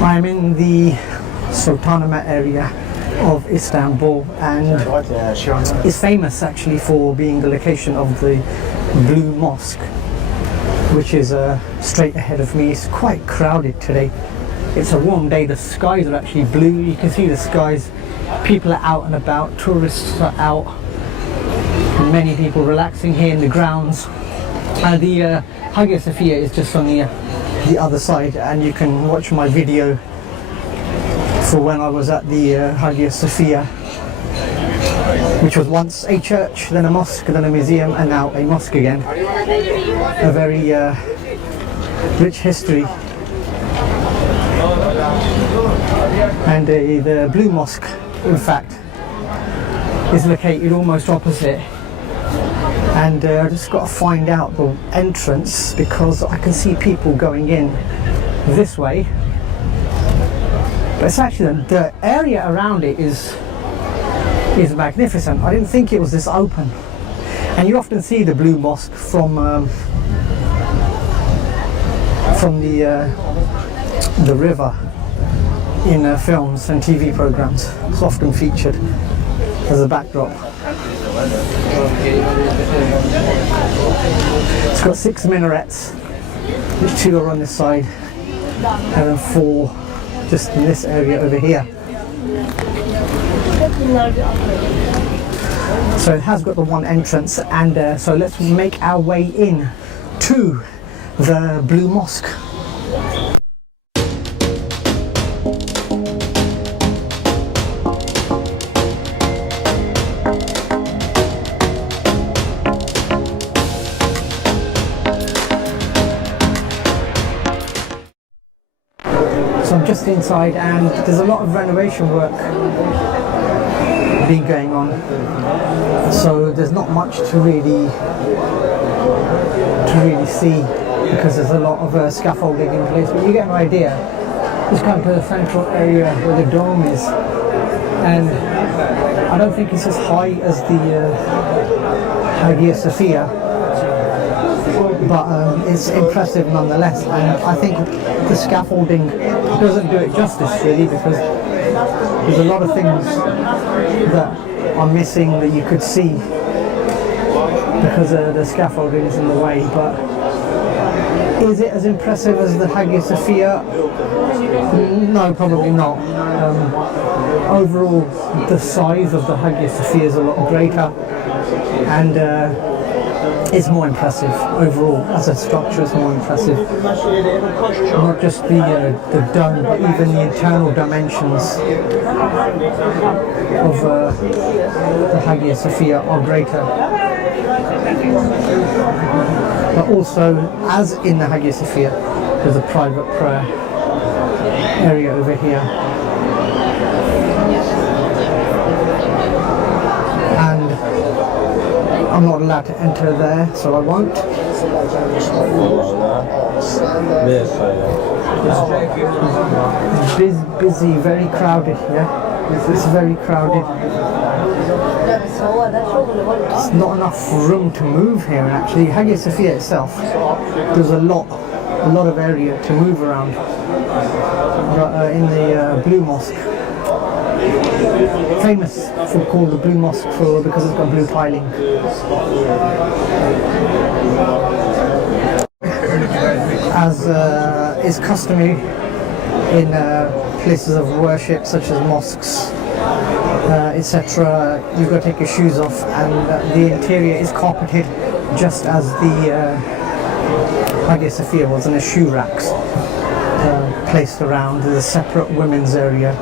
I'm in the Sultanahmet area of Istanbul, and it's famous actually for being the location of the Blue Mosque, which is straight ahead of me. It's quite crowded today. It's a warm day, the skies are actually blue, you can see the skies, people are out and about, tourists are out, many people relaxing here in the grounds. The Hagia Sophia is just on the other side, and you can watch my video for when I was at the Hagia Sophia, which was once a church, then a mosque, then a museum, and now a mosque again. A very rich history. And the Blue Mosque, in fact, is located almost opposite. And I just got to find out the entrance, because I can see people going in this way. But it's actually the area around it is magnificent. I didn't think it was this open. And you often see the Blue Mosque from the river in films and TV programs. It's often featured as a backdrop. It's got 6 minarets, which 2 are on this side, and then 4 just in this area over here. So it has got the one entrance, and so let's make our way in to the Blue Mosque. So I'm just inside, and there's a lot of renovation work being going on, so there's not much to really see, because there's a lot of scaffolding in place, but you get an idea. Just come to the central area where the dome is, and I don't think it's as high as the Hagia Sophia, but it's impressive nonetheless. And I think the scaffolding doesn't do it justice really, because there's a lot of things that are missing that you could see because the scaffolding is in the way. But is it as impressive as the Hagia Sophia? No, probably not. Overall, the size of the Hagia Sophia is a lot greater, and it's more impressive overall. As a structure, it's more impressive. Not just the dome, but even the internal dimensions of the Hagia Sophia are greater. But also, as in the Hagia Sophia, there's a private prayer area over here. And I'm not allowed to enter there, so I won't. Busy, very crowded here. It's very crowded. There's not enough room to move here, and actually Hagia Sophia itself, there's a lot of area to move around. But in the Blue Mosque, famous for called the Blue Mosque because it's got blue tiling. As is customary in places of worship such as mosques, etc., you've got to take your shoes off, and the interior is carpeted just as the Hagia Sophia was, and there's shoe racks placed around. There's a separate women's area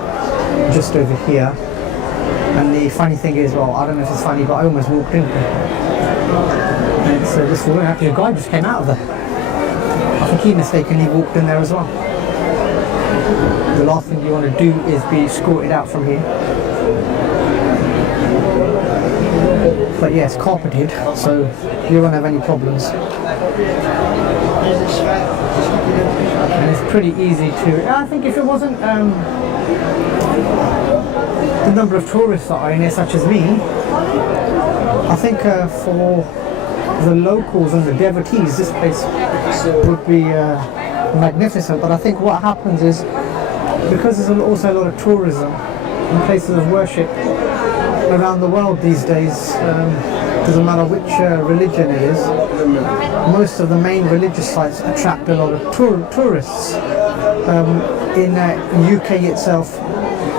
just over here. And the funny thing is, well, I don't know if it's funny, but I almost walked in there. And so this woman, actually a guy just came out of there. I think he mistakenly walked in there as well. The last thing you want to do is be escorted out from here. But yeah, it's carpeted, so you won't have any problems. And it's pretty easy to... I think if it wasn't the number of tourists that are in here, such as me, I think for the locals and the devotees, this place would be magnificent. But I think what happens is because there's also a lot of tourism and places of worship around the world these days. Doesn't matter which religion it is, most of the main religious sites attract a lot of tourists. In UK itself,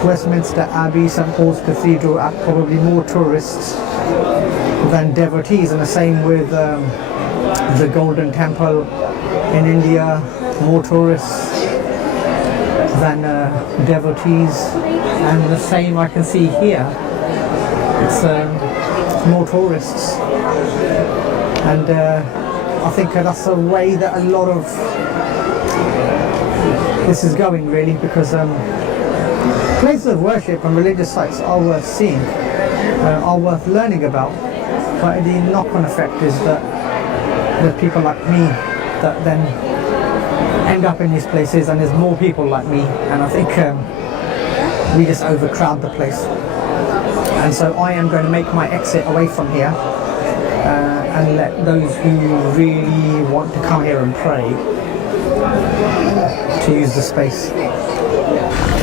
Westminster Abbey, St Paul's Cathedral have probably more tourists than devotees, and the same with the Golden Temple in India, more tourists than devotees, and the same I can see here. It's more tourists, and I think that's the way that a lot of this is going, really, because places of worship and religious sites are worth seeing, are worth learning about, but the knock-on effect is that there's people like me that then end up in these places, and there's more people like me, and I think we just overcrowd the place. And so I am going to make my exit away from here and let those who really want to come here and pray to use the space.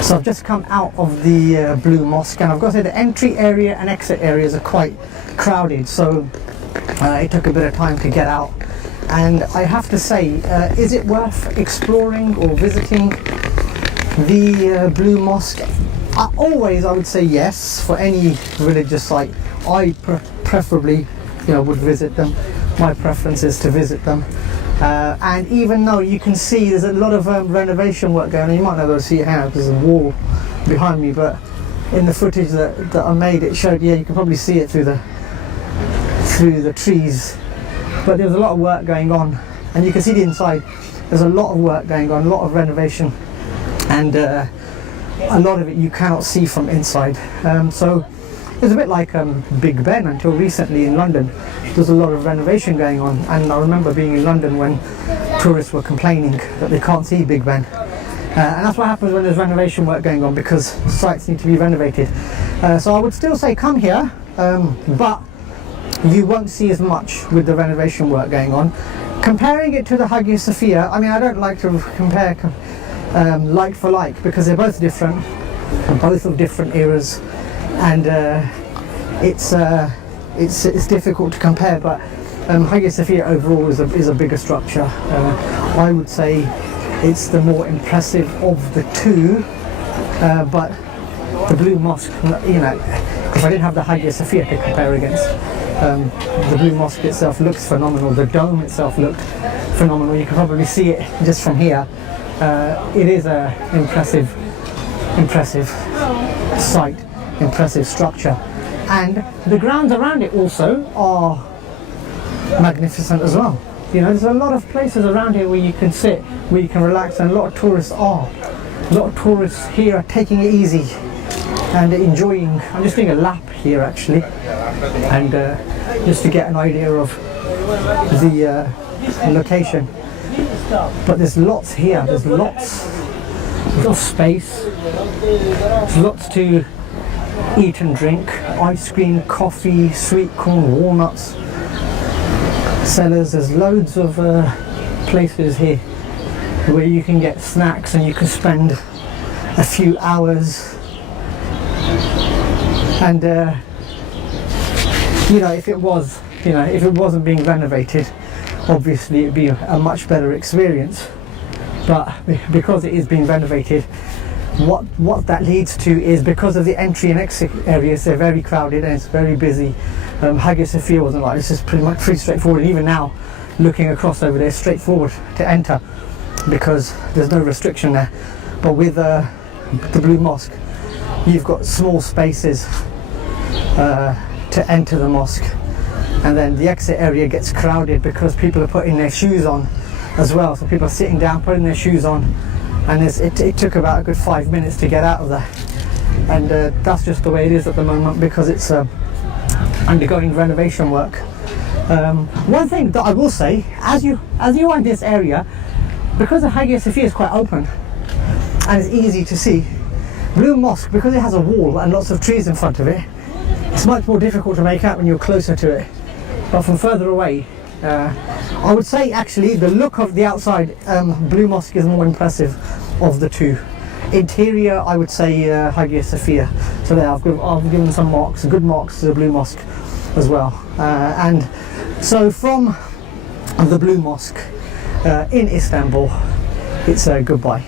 So I've just come out of the Blue Mosque, and I've got to say the entry area and exit areas are quite crowded, so it took a bit of time to get out. And I have to say, is it worth exploring or visiting the Blue Mosque? I would say yes for any religious site. I preferably, would visit them. My preference is to visit them. And even though you can see there's a lot of renovation work going on, you might not be able to see it here because there's a wall behind me, but in the footage that I made, it showed, you can probably see it through the trees. But there's a lot of work going on, and you can see the inside. There's a lot of work going on, a lot of renovation, and a lot of it you cannot see from inside. So it's a bit like Big Ben until recently in London. There's a lot of renovation going on, and I remember being in London when tourists were complaining that they can't see Big Ben. And that's what happens when there's renovation work going on, because sites need to be renovated. So I would still say come here, but you won't see as much with the renovation work going on. Comparing it to the Hagia Sophia, I mean, I don't like to compare like for like, because they're both different, both of different eras, and it's difficult to compare. But Hagia Sophia overall is a bigger structure. I would say it's the more impressive of the two, but the Blue Mosque, if I didn't have the Hagia Sophia to compare against, the Blue Mosque itself looks phenomenal. The dome itself looked phenomenal. You can probably see it just from here. It is a impressive site, impressive structure, and the grounds around it also are magnificent as well. There's a lot of places around here where you can sit, where you can relax, and a lot of tourists here are taking it easy and enjoying. I'm just doing a lap here actually, and just to get an idea of the location. But there's lots here, there's lots of space, there's lots to eat and drink, ice cream, coffee, sweet corn, walnuts, cellars. There's loads of places here where you can get snacks and you can spend a few hours. And if it wasn't being renovated, obviously it'd be a much better experience. But because it is being renovated, what that leads to is, because of the entry and exit areas, they're very crowded and it's very busy. Hagia Sophia wasn't like this. Is pretty straightforward. And even now, looking across over there, straightforward to enter because there's no restriction there. But with the Blue Mosque, you've got small spaces to enter the mosque, and then the exit area gets crowded because people are putting their shoes on as well. So people are sitting down, putting their shoes on, and it took about a good 5 minutes to get out of there. And that's just the way it is at the moment, because it's undergoing renovation work. One thing that I will say, as you are in this area, because the Hagia Sophia is quite open and it's easy to see, Blue Mosque, because it has a wall and lots of trees in front of it, it's much more difficult to make out when you're closer to it. But from further away, I would say actually the look of the outside Blue Mosque is more impressive of the two. Interior, I would say Hagia Sophia. So there, I've given some marks, good marks to the Blue Mosque as well. And so from the Blue Mosque in Istanbul, it's a goodbye.